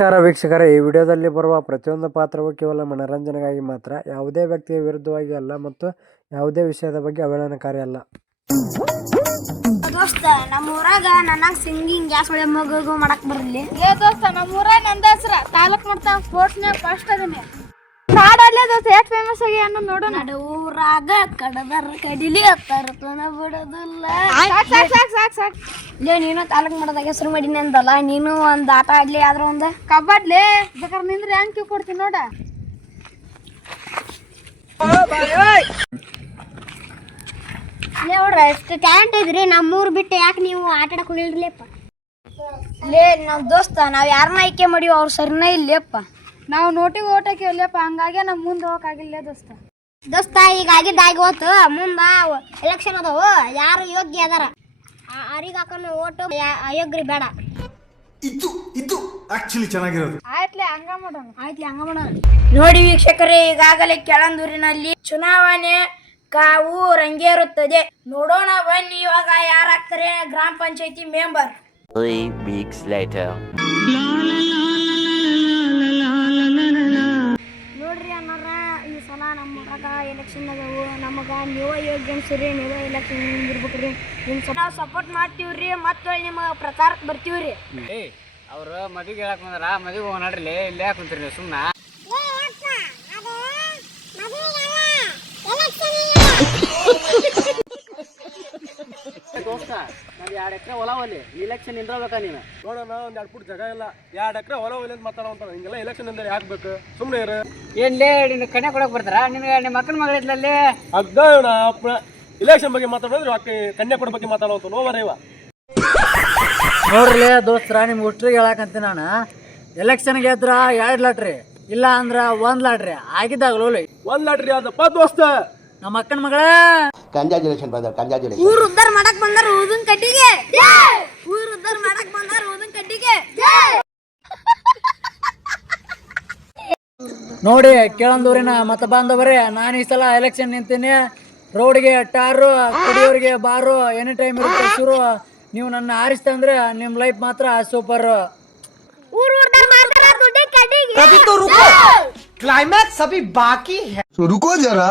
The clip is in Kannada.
ನಮಸ್ಕಾರ ವೀಕ್ಷಕರೇ, ಈ ವಿಡಿಯೋದಲ್ಲಿ ಬರುವ ಪ್ರತಿಯೊಂದು ಪಾತ್ರವು ಕೇವಲ ಮನರಂಜನೆಗಾಗಿ ಮಾತ್ರ, ಯಾವುದೇ ವ್ಯಕ್ತಿಯ ವಿರುದ್ಧವಾಗಿ ಅಲ್ಲ ಮತ್ತು ಯಾವುದೇ ವಿಷಯದ ಬಗ್ಗೆ ಅವಹೇಳನಕಾರಿ ಅಲ್ಲ. ದೋಸ್ತ ನಮ್ಮೂರಾಗ ನನಗೆ ಸಿಂಗಿಂಗ್ ಗ್ಯಾಸ್ ಒಳ್ಳೆ ಮಗು ಮಾಡಕ್ ಬರಲಿ. ದೋಸ್ತ ನಮ್ಮೂರಾಗ ನಂದ ಹೆಸರ ತಾಲೂಕ್ ಮಾಡ್ತಾ ಸ್ಪೋರ್ಟ್ಸ್ನಾಗ ಫಸ್ಟ್ ಅದನ್ನೇ ನಾಡಲ್ಲೇ ದೋಸ್ತ ಎಷ್ಟು ಫೇಮಸ್ ಆಗಿ ಅನ್ನೋ ನೋಡೋಣ. ನಡುವೂರಾಗ ಕಡದರ ಕಡಿಲಿ ತರತನ ಬಿಡೋದಿಲ್ಲ. ಸಾಕ್ ಲೇ ನೀನು ತಾಲೂಕ್ ಮಾಡೋದಾಗ ಹೆಸರು ಮಾಡೀನಿ ಅಂದಲ್ಲ, ನೀನು ಒಂದು ಆಟ ಆಡ್ಲಿ ಆದ್ರ ಒಂದು ಕಬಡ್ಲಿ ಬೇಕಾದ್ರೆ ನಿಂದ್ರೆ ಹೆಂಗ್ ಕೊಡ್ತೀನಿ ನೋಡ. ನೋಡ್ರ ಎಷ್ಟು ಟ್ಯಾಲೆಂಟ್ ಇದ್ರಿ, ನಮ್ಮೂರು ಬಿಟ್ಟು ಯಾಕೆ ನೀವು ಆಟ ಆಡಕ್ ಹೋಗಿರ್ಲಿಪ್ಪ? ಲೇ ನಮ್ಮ ದೋಸ್ತ ನಾವು ಯಾರನ್ನ ಆಯ್ಕೆ ಮಾಡಿವಿ ಅವ್ರು ಸರಿನ ಇಲ್ಲಪ್ಪ. ನಾವು ನೋಟಿಗೆ ಓಟ್ ಹಾಕಿವಲ್ಲಪ್ಪ, ಹಂಗಾಗಿ ನಮ್ಮ ಮುಂದೆ ಹೋಗಕ್ಕಾಗಿಲ್ಲ ದೋಸ್ತ ಈಗ ಆಗಿದ್ದಾಗಿ ಹೋತು, ಮುಂದ ಎಲೆಕ್ಷನ್ ಅದಾವು, ಯಾರು ಯೋಗ್ಯ ಅದಾರ ಅವ್ರಿಗೆ ಹಾಕೊಂಡು ಓಟು, ಅಯೋಗ್ರಿ ಬೇಡ. ಇದು ಆಕ್ಚುಲಿ ಚೆನ್ನಾಗಿರೋದು. ಆಯ್ತ್ಲೆ ಹಂಗ ಮಾಡೋಣ. ನೋಡಿ ವೀಕ್ಷಕರೇ, ಈಗಾಗಲೇ ಕೆಳಂದೂರಿನಲ್ಲಿ ಚುನಾವಣೆ ಕಾವು ರಂಗೇರುತ್ತದೆ. ನೋಡೋಣ ಬನ್ನಿ ಇವಾಗ ಯಾರಾಗ್ತಾರೆ ಗ್ರಾಮ ಪಂಚಾಯತಿ ಮೆಂಬರ್. 3 weeks later. ನೋಡ್ರಿ ಅನ್ನಾರ, ಈ ಸಲ ನಮ್ಮ ಊರಾಗ ಎಲೆಕ್ಷನ್ ಅದಾವು, ನಮಗ ನೀವು ಯೋಗ್ಯ ಅನ್ಸಿರಿ, ನೀವು ಎಲೆಕ್ಷನ್ ಇರ್ಬೇಕ್ರಿ, ನಿಮ್ಗೆ ನಾವು ಸಪೋರ್ಟ್ ಮಾಡ್ತೀವ್ರಿ, ಮತ್ತೆ ನಿಮಗೆ ಪ್ರಚಾರಕ್ಕೆ ಬರ್ತೀವ್ರಿ. ಅವ್ರು ಮದುವೆಗೆ ಹೇಳಕ್ ಬಂದಾರ, ಮದುವೆಗೆ ಹೋಗಿ ನಡ್ರಿ, ಇಲ್ಲೇ ಕುಂತೀರಿ ನೀವು ಸುಮ್ಮನೆ. ದೋಸ್ತ ನಮ್ದು 2 ಎಕರೆ ಹೊಲ ಒಲಿ, ಇಲೆಕ್ಷನ್ ನಿಂದ್ರಬೇಕಾ ನೀನು? ನೋಡೋಣ, ಒಂದ್ 2 ಫುಟ್ ಜಾಗ ಇಲ್ಲ, 2 ಎಕರೆ ಹೊಲ ಒಲೆ ಅಂತ ಮಾತಾಡೋಂತ ಹಿಂಗೆಲ್ಲ ಎಲೆಕ್ಷನ್ ಅಂದ್ರೆ ಯಾಕೆ ಸುಮ್ಮನೆ ಇರು. ಏನ್ಲೇ ನಿನ್ನ ಕನ್ಯಾ ಕೊಡಕ್ ಬರ್ತಾರ? ನಿನಗೆ ನಿಮ್ಮ ಅಕ್ಕನ ಮಗಳಿದ್ಲಲ್ಲಿ ಇಲೆಕ್ಷನ್ ಬಗ್ಗೆ ಮಾತಾಡೋದ್ರೆ ಅಕ್ಕ ಕನ್ಯಾ ಕೊಡ ಬಗ್ಗೆ ಮಾತಾಡೋಂತ ನೋವರೇವ. ನೋಡ್ರಿ ದೋಸ್ತರ, ನಿಮ್ಗೆ ಹುಟ್ರಿಗೆ ಹೇಳಕಂತ ನಾನು, ಎಲೆಕ್ಷನ್ ಗೆದ್ರ 2 ಲಾಟ್ರಿ, ಇಲ್ಲ ಅಂದ್ರ 1 ಲಾಟ್ರಿ ಆಗಿದ್ದಾಗಲೂ 1 ಲಾಟ್ರಿ ಆದಪ್ಪ ದೋಸ್ತ. ನಮ್ಮ ಅಕ್ಕನ ಮಗಳ Congratulations brother, congratulations. ಊರು ಉದ್ದಾರ ಮಾಡಕ್ ಬಂದಾರ ಊದನ್ ಕಡ್ಡಿಗೆ, ಊರು ಉದ್ದಾರ ಮಾಡಕ್ ಬಂದಾರ ಊದನ್ ಕಡ್ಡಿಗೆ. ನೋಡಿ ಕೇಳಂದೂರಿನ ಮತ ಬಾಂಧವರೇ, ನಾನು ಈ ಸಲ ಎಲೆಕ್ಷನ್ ನಿಂತೀನಿ. ರೋಡ್ಗೆ ಟಾರು, ಕುಡಿಯೋರಿಗೆ ಬಾರು, ಎನಿ ಟೈಮ್ ಇರುತ್ತೆ ಶುರು. ನೀವು ನನ್ನ ಆರಿಸ್ತಂದ್ರೆ ನಿಮ್ಮ ಲೈಫ್ ಮಾತ್ರ ಸೂಪರ್. ಊರು ಉದ್ದಾರ ಮಾಡ್ತಾರ ದುಡ್ಡಿನ ಕಡ್ಡಿಗೆ. क्लाइमैक्स अभी बाकी है, तो रुको जरा.